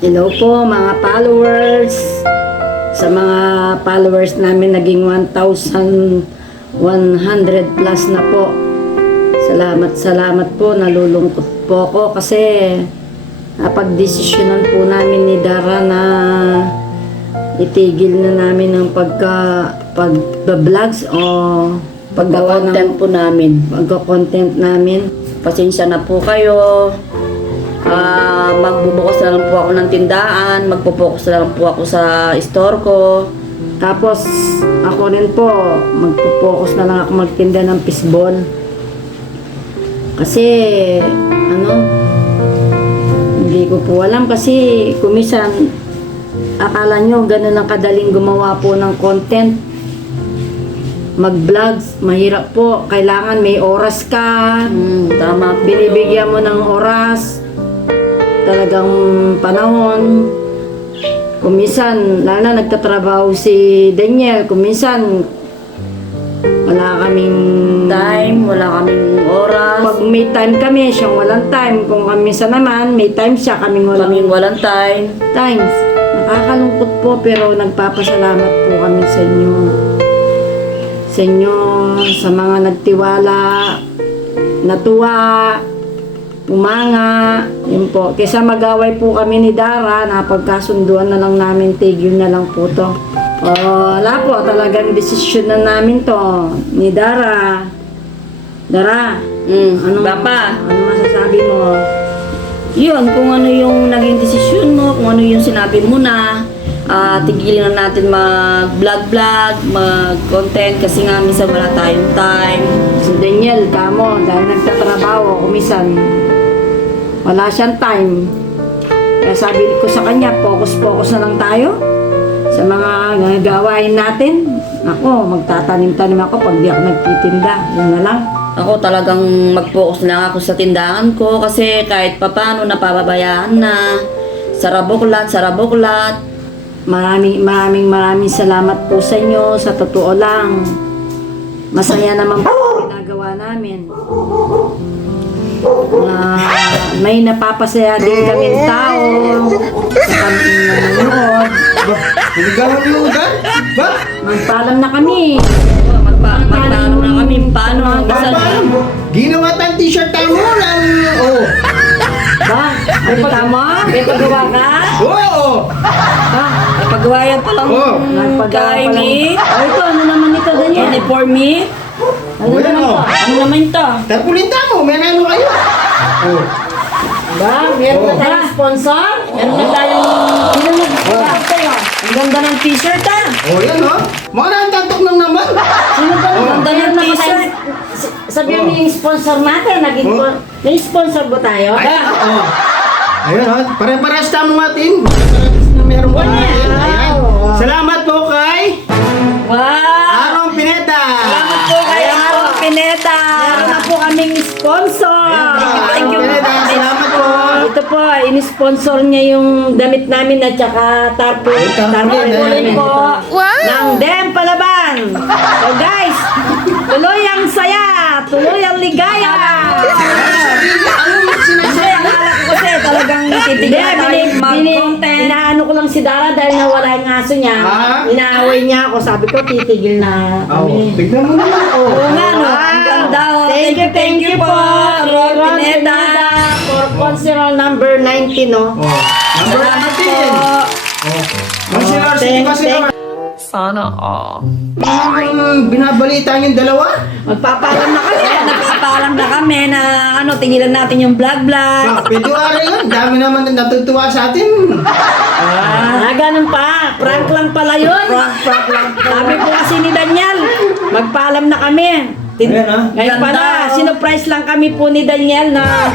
Hello po mga followers. Sa mga followers namin naging 1,100 plus na po. Salamat po. Nalulungkot po ako kasi napagdesisyonan po namin ni Dara na itigil na namin ang pag-vlogs o Pagka-content po namin. pagka-content namin. Pasensya na po kayo. Magbubukas na lang po ako ng tindahan. Magpo-focus na lang po ako sa store ko. Tapos ako rin po, magpo-focus na lang ako magtinda ng fishball. Kasi hindi ko po alam kasi kumisan akala nyo ganun lang kadaling gumawa po ng content. Mag-vlogs, mahirap po. Kailangan may oras ka. Tama po. Binibigyan mo ng oras. Talagang panahon. Kuminsan, lalo na nagtatrabaho si Daniel. Kuminsan, wala kaming Time, wala kaming oras. Pag may time kami, siyang walang time. Kung minsan naman, may time siya, kaming Walang time. times. Nakakalungkot po, pero nagpapasalamat po kami sa inyo. Sa inyo, sa mga nagtiwala, natuwa, umanga, yun po. Kaysa mag-away po kami ni Dara, napagkasunduan na lang namin, tigil na lang po to. Wala po, talagang desisyon na namin to. Ni Dara. Dara, Papa, ano masasabi mo? yun, kung ano yung naging desisyon mo, kung ano yung sinabi mo na, tigilan na natin mag-vlog, mag-content kasi nga minsan wala tayong time. Si Daniel, kamo, dahil nagtatrabaho, kumisan, wala siyang time. Kaya sabi ko sa kanya, focus na lang tayo sa mga gawain natin. Ako, magtatanim-tanim ako pag di ako nagtitinda. Yun na lang. Ako talagang mag-focus lang ako sa tindahan ko kasi kahit papano napapabayaan na. Sarabuklat. Maraming salamat po sa inyo. Sa totoo lang, masaya naman po ang ginagawa namin. May napapasaya din kaming tao sa kami nanonood. Niligawan niyo ugat? Ba? Magpaalam na kami. Magpapano na kami paano. Ginawa tayong t-shirt tayo lang. Oh. Ba? Ano tama? May pagawa ka? Oo. Ba? Pagawa yan palang Nagpagawa pa lang. kain Ito, ano naman ito, Daniel? uniform me. Ano Well, naman to? Ano naman ito? Tarpulita mo, may ano kayo? Oh. Ba? Meron na tayong sponsor? Meron na tayong Ang ganda ng t-shirt Oh, yan oh. Mga nantantok lang naman. Sino ba? Oh. Ganda ng Meron na t-shirt. Sabihan mo Oh. yung sponsor natin. May sponsor ba tayo? Oh. Ayun oh. Pare-pares tamo natin. Pare-pares na meron pa natin. Ayan. Salamat po kay Wow! Aaron Pineda. Salamat po kay Aaron Pineda. Meron na po kaming sponsor. Thank you. Pineda. Salamat po. Ito po, in-sponsor niya yung damit namin at saka tarpaulin tarpaulin po ng Dem Palaban. So guys, tuloy ang saya, tuloy ang ligaya. Ano yung Kasi sinasabi? akala ko kasi talagang titignan tayo mag-content. Inaano ko lang si Dara dahil nawala yung aso niya. Ah? Inaaway niya ako, sabi ko titigil na Oh, kami. tignan mo naman. Oh. Oo nga, no? Ang ganda, oh. Thank you po, Aaron Ron Pineda. for consideral number 19, no? Oh. Number Salamat 19. po. Oh. Consular, sige ba sila? Sana all. Binabalita yung dalawa? Magpapaalam na kami. Nagpapaalam na kami na tigilan natin yung vlog. Pwede ara yun. Dami naman natutuwa sa atin. Ganun pa. Prank lang pala yun. Prank lang po. Sabi po kasi ni Daniel, magpaalam na kami. Ayan, ah. Ngayon Ganda, pala, oh. sinurprise lang kami po ni Daniel na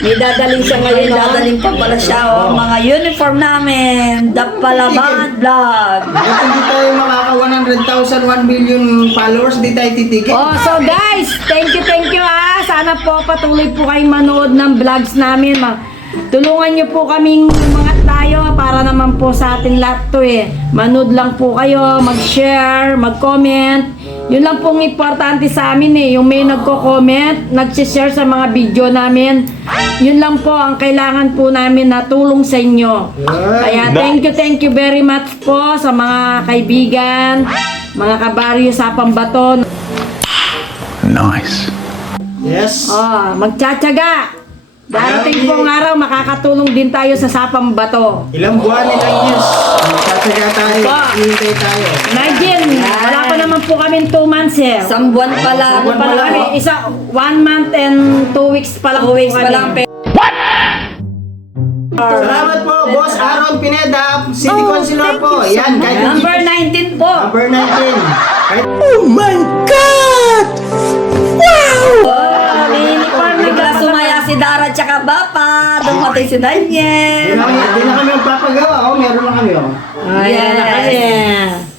may dadaling siya ngayon. Ngayon, dadaling pa pala siya, oh. Mga uniform namin. The Palaban Vlog. At hindi tayo makaka 100,000, 1 million followers, di tayo titigil. Oh, so guys, thank you Sana po patuloy po kayong manood ng vlogs namin. Tulungan niyo po kaming umangat tayo para naman po sa atin lahat to eh. Manood lang po kayo, mag-share, mag-comment. Yun lang pong importante sa amin eh. Yung may nagko-comment, nag-share sa mga video namin. Yun lang po ang kailangan po namin na tulong sa inyo. Kaya thank you very much po sa mga kaibigan, mga kabaryo sa Pambato. Yes. Magtsatsaga. Darating pong araw, makakatulong din tayo sa Sapang Bato. Ilang buwan nilang yes. Magsasaga tayo. Opo. Hintay tayo. Imagine, wala pa naman po kami 2 months eh. Isang buwan pa lang. Isang buwan pa lang. Kami, 1 month and 2 weeks pa lang 2 weeks po pa kami. lang. Salamat po, Boss Aaron Pineda, City Councilor po. Yan, kahit hindi Number 19 po. Number 19. Kahit Bigla sumaya si Dara tsaka Bapa. Dumating si Daniel. Di na kami magpapagawa. Meron na kami. Ayan na kami.